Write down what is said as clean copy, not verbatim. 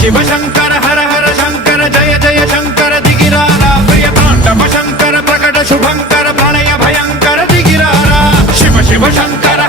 शिव शंकर हर हर शंकर जय जय शंकर दिगिरारा प्रिय तांडव शंकर प्रकट शुभंकर प्रणय भयंकर दिगिरारा शिव शिव शंकर